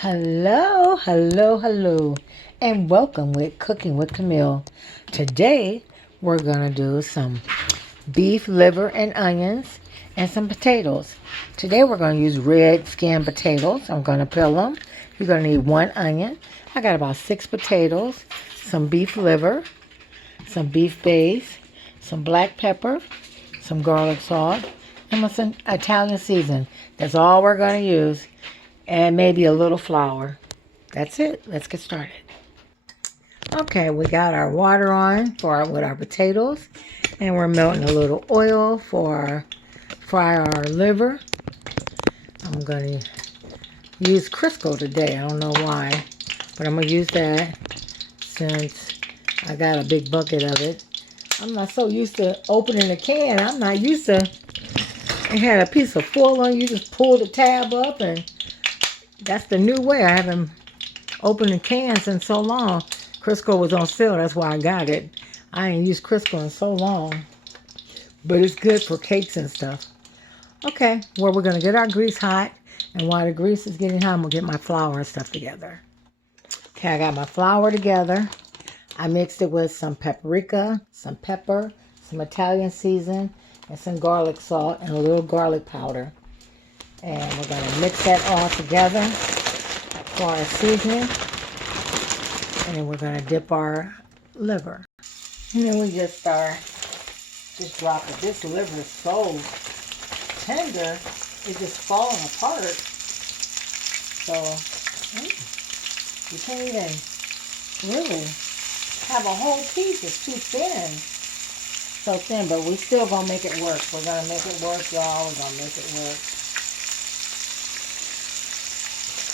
Hello, hello, hello, and welcome with Cooking with Camille. Today we're gonna do some beef liver and onions and some potatoes. Today we're gonna use red skin potatoes. I'm gonna peel them. You're gonna need one onion. I got about 6 potatoes, some beef liver, some beef base, some black pepper, some garlic salt, and some Italian season. That's all we're gonna use, and maybe a little flour. That's it. Let's get started. Okay, we got our water on with our potatoes, and we're melting a little oil for fry our liver. I'm gonna use Crisco today. I don't know why, but I'm gonna use that since I got a big bucket of it. I'm not so used to opening a can. I'm not used to. It had a piece of foil on. You just pull the tab up, and that's the new way. I haven't opening cans in so long. Crisco was on sale, that's why I got it. I ain't used Crisco in so long, but it's good for cakes and stuff. Okay, well, we're gonna get our grease hot, and while the grease is getting hot, I'm gonna get my flour and stuff together. Okay, I got my flour together. I mixed it with some paprika, some pepper, some Italian season, and some garlic salt, and a little garlic powder. And we're gonna mix that all together for our seasoning. And we're going to dip our liver. And then we just drop it. This liver is so tender, it's just falling apart. So, you can't even really have a whole piece. It's too thin. So thin, but we still going to make it work. We're going to make it work, y'all. We're going to make it work.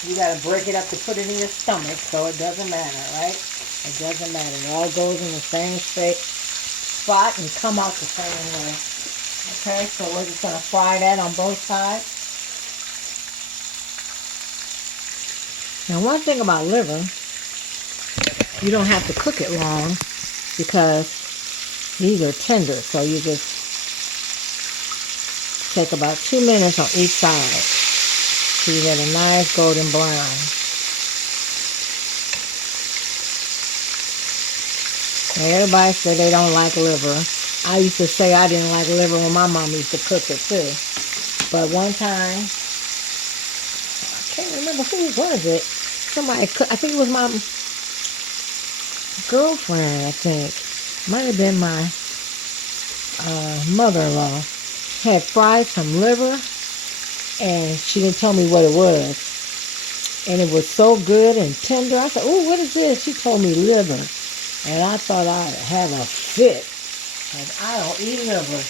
You got to break it up to put it in your stomach, so it doesn't matter, right? It doesn't matter. It all goes in the same spot and come out the same way. Okay, so we're just going to fry that on both sides. Now, one thing about liver, you don't have to cook it long because these are tender. So you just take about 2 minutes on each side. So you get a nice golden brown. Now, everybody said they don't like liver. I used to say I didn't like liver when my mom used to cook it too. But one time, I can't remember who was it. Somebody cooked, I think it was my girlfriend, I think. Might have been my mother-in-law. Had fried some liver, and she didn't tell me what it was. And it was so good and tender. I said, "Oh, what is this?" She told me liver. And I thought I'd have a fit. And I don't eat liver.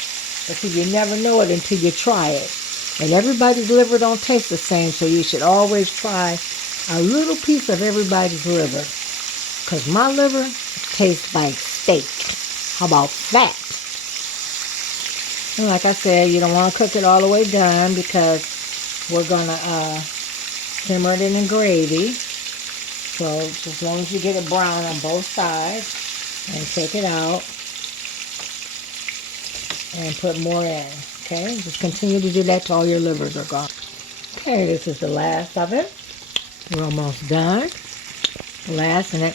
But see, you never know it until you try it. And everybody's liver don't taste the same, so you should always try a little piece of everybody's liver. Because my liver tastes like steak. How about that? And like I said, you don't want to cook it all the way done because we're going to simmer it in the gravy. So just as long as you get it brown on both sides, and take it out and put more in. Okay, just continue to do that till all your livers are gone. Okay, this is the last of it. We're almost done. Last, and it,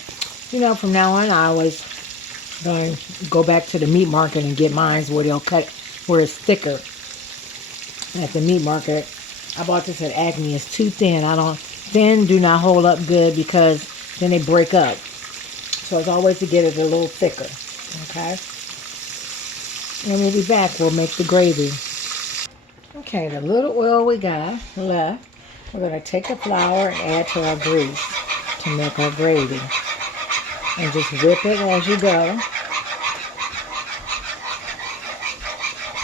from now on, I always going to go back to the meat market and get mine where they'll cut, where it's thicker. At the meat market, I bought this at Acme. It's too thin. Thin do not hold up good because then they break up. So it's always to get it a little thicker. Okay? And we'll be back. We'll make the gravy. Okay, the little oil we got left, we're going to take the flour and add to our grease to make our gravy. And just whip it as you go.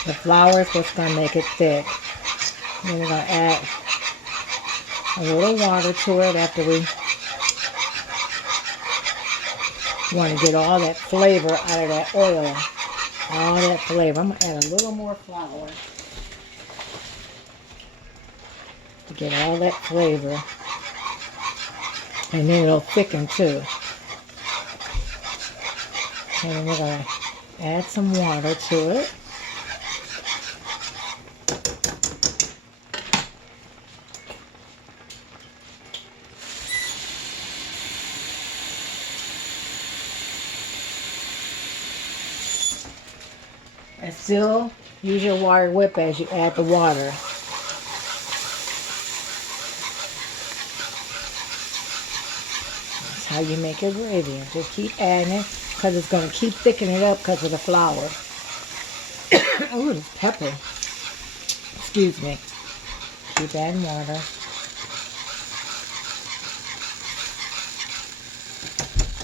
The flour is what's going to make it thick. Then we're going to add a little water to it after we want to get all that flavor out of that oil. All that flavor. I'm going to add a little more flour to get all that flavor. And then it'll thicken too. And then we're going to add some water to it. And still use your wire whip as you add the water. That's how you make your gravy. And just keep adding it because it's going to keep thickening it up because of the flour. Ooh, this pepper. Excuse me. Keep adding water.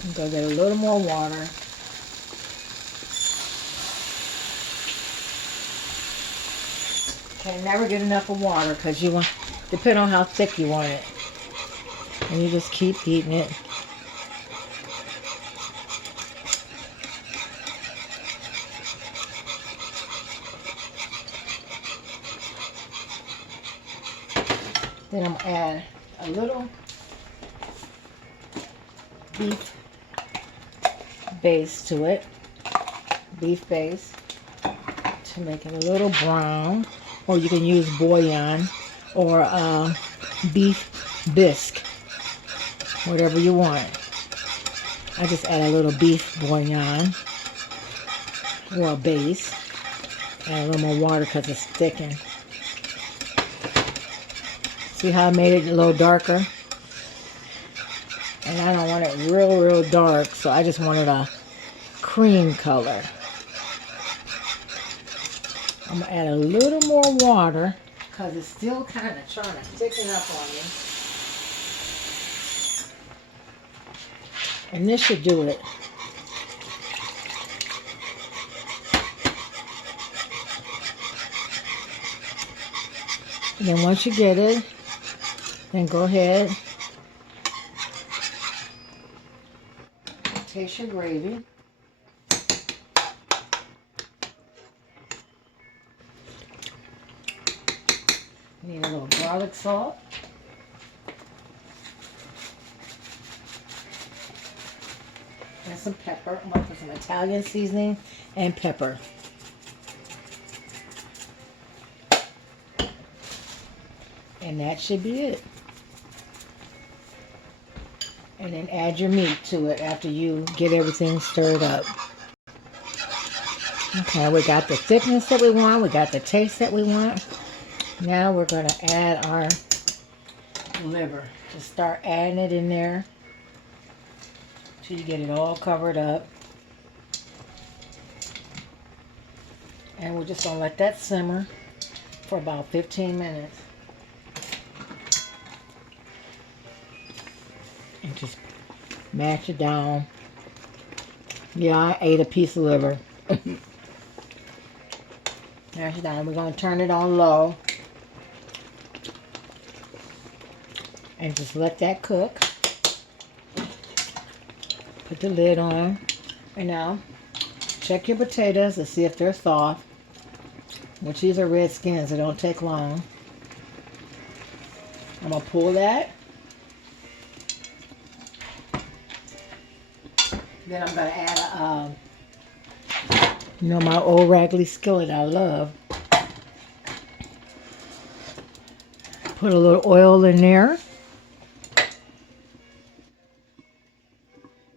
I'm going to get a little more water. Can never get enough of water because you want, depending on how thick you want it. And you just keep heating it. Then I'm going to add a little beef base to it. Beef base to make it a little brown. Or you can use bouillon or beef bisque. Whatever you want. I just add a little beef bouillon or a base. Add a little more water because it's thickened. See how I made it a little darker? And I don't want it real dark, so I just wanted a cream color. I'm going to add a little more water because it's still kind of trying to thicken up on me. And this should do it. And then once you get it, then go ahead, taste your gravy. You need a little garlic salt. And some pepper. I'm going to put some Italian seasoning and pepper. And that should be it. And then add your meat to it after you get everything stirred up. Okay, we got the thickness that we want. We got the taste that we want. Now we're going to add our liver. Just start adding it in there till you get it all covered up. And we're just going to let that simmer for about 15 minutes. And just mash it down. Yeah, I ate a piece of liver. Mash it down. We're going to turn it on low. And just let that cook. Put the lid on. And now, check your potatoes to see if they're soft. Which these are red skins. It don't take long. I'm going to pull that. Then I'm going to add my old raggedy skillet I love. Put a little oil in there.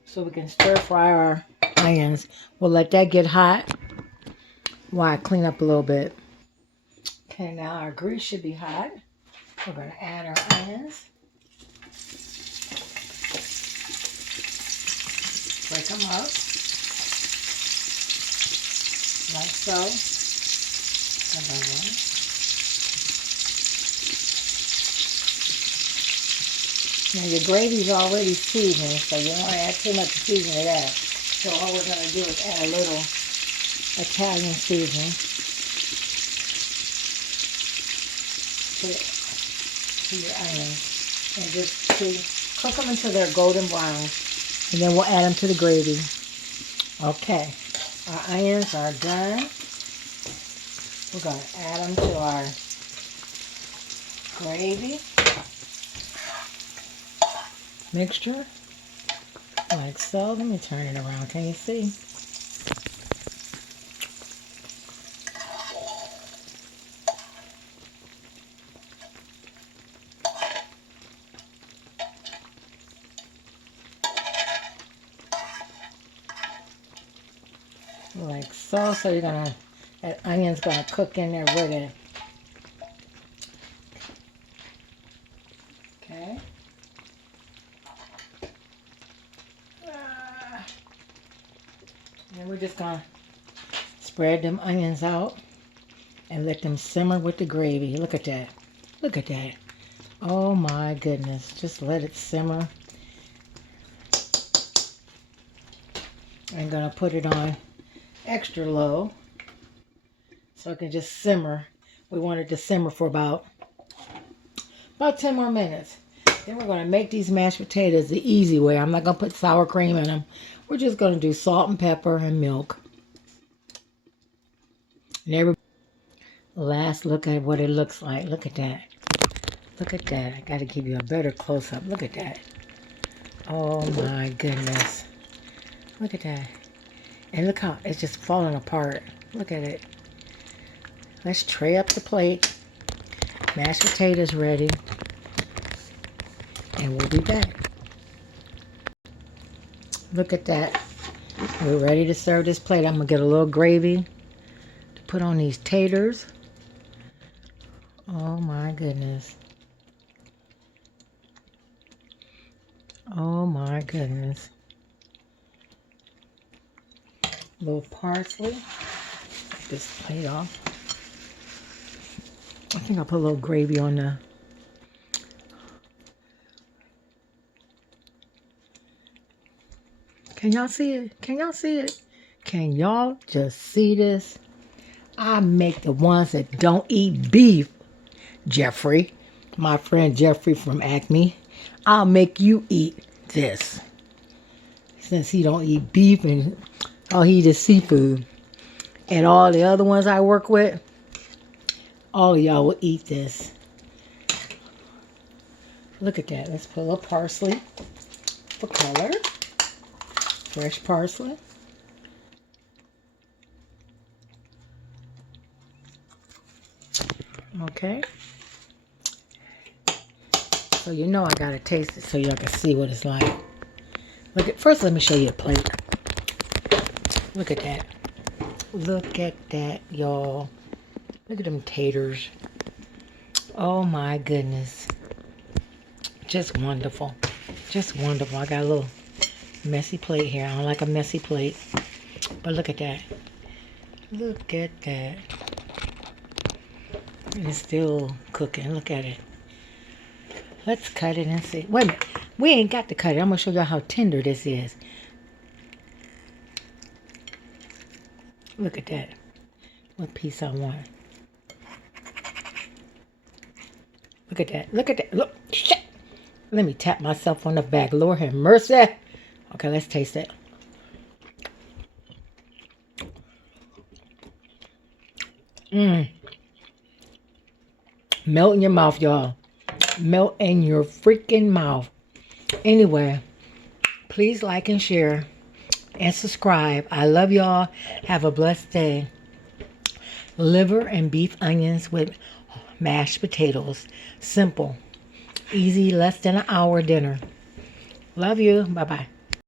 So we can stir fry our onions. We'll let that get hot while I clean up a little bit. Okay, now our grease should be hot. We're going to add our onions. Break them up. Like so. Now your gravy's already seasoned, so you don't want to add too much seasoning to that. So all we're going to do is add a little Italian seasoning to your onions. And just cook them until they're golden brown. And then we'll add them to the gravy. Okay, our onions are done. We're going to add them to our gravy mixture, like so. Let me turn it around. Can you see? Like so. So you're going to That onion's gonna cook in there with it. Okay. And we're just gonna spread them onions out and let them simmer with the gravy. Look at that. Look at that. Oh my goodness. Just let it simmer. I'm going to put it on extra low so it can just simmer. We want it to simmer for about 10 more minutes. Then we're going to make these mashed potatoes the easy way. I'm not going to put sour cream in them. We're just going to do salt and pepper and milk. And last look at what it looks like. Look at that. Look at that. I got to give you a better close-up. Look at that. Oh my goodness. Look at that. And look how it's just falling apart. Look at it. Let's tray up the plate. Mashed potatoes ready. And we'll be back. Look at that. We're ready to serve this plate. I'm going to get a little gravy to put on these taters. Oh my goodness. Oh my goodness. A little parsley. Take this plate off. I think I'll put a little gravy on the... Can y'all see it? Can y'all see it? Can y'all just see this? I make the ones that don't eat beef, Jeffrey. My friend Jeffrey from Acme. I'll make you eat this. Since he don't eat beef and all he eat is seafood. And all the other ones I work with, all of y'all will eat this. Look at that. Let's put a little parsley for color. Fresh parsley. Okay. So you know I gotta taste it so y'all can see what it's like. Look at first. Let me show you a plate. Look at that. Look at that, y'all. Look at them taters. Oh my goodness. Just wonderful. Just wonderful. I got a little messy plate here. I don't like a messy plate. But look at that. Look at that. It's still cooking. Look at it. Let's cut it and see. Wait a minute. We ain't got to cut it. I'm going to show you how tender this is. Look at that. What piece I want. Look at that. Look at that. Look. Shit. Let me tap myself on the back. Lord have mercy. Okay, let's taste it. Melt in your mouth, y'all. Melt in your freaking mouth. Anyway, please like and share and subscribe. I love y'all. Have a blessed day. Liver and beef onions with mashed potatoes. Simple. Easy, less than an hour dinner. Love you. Bye-bye.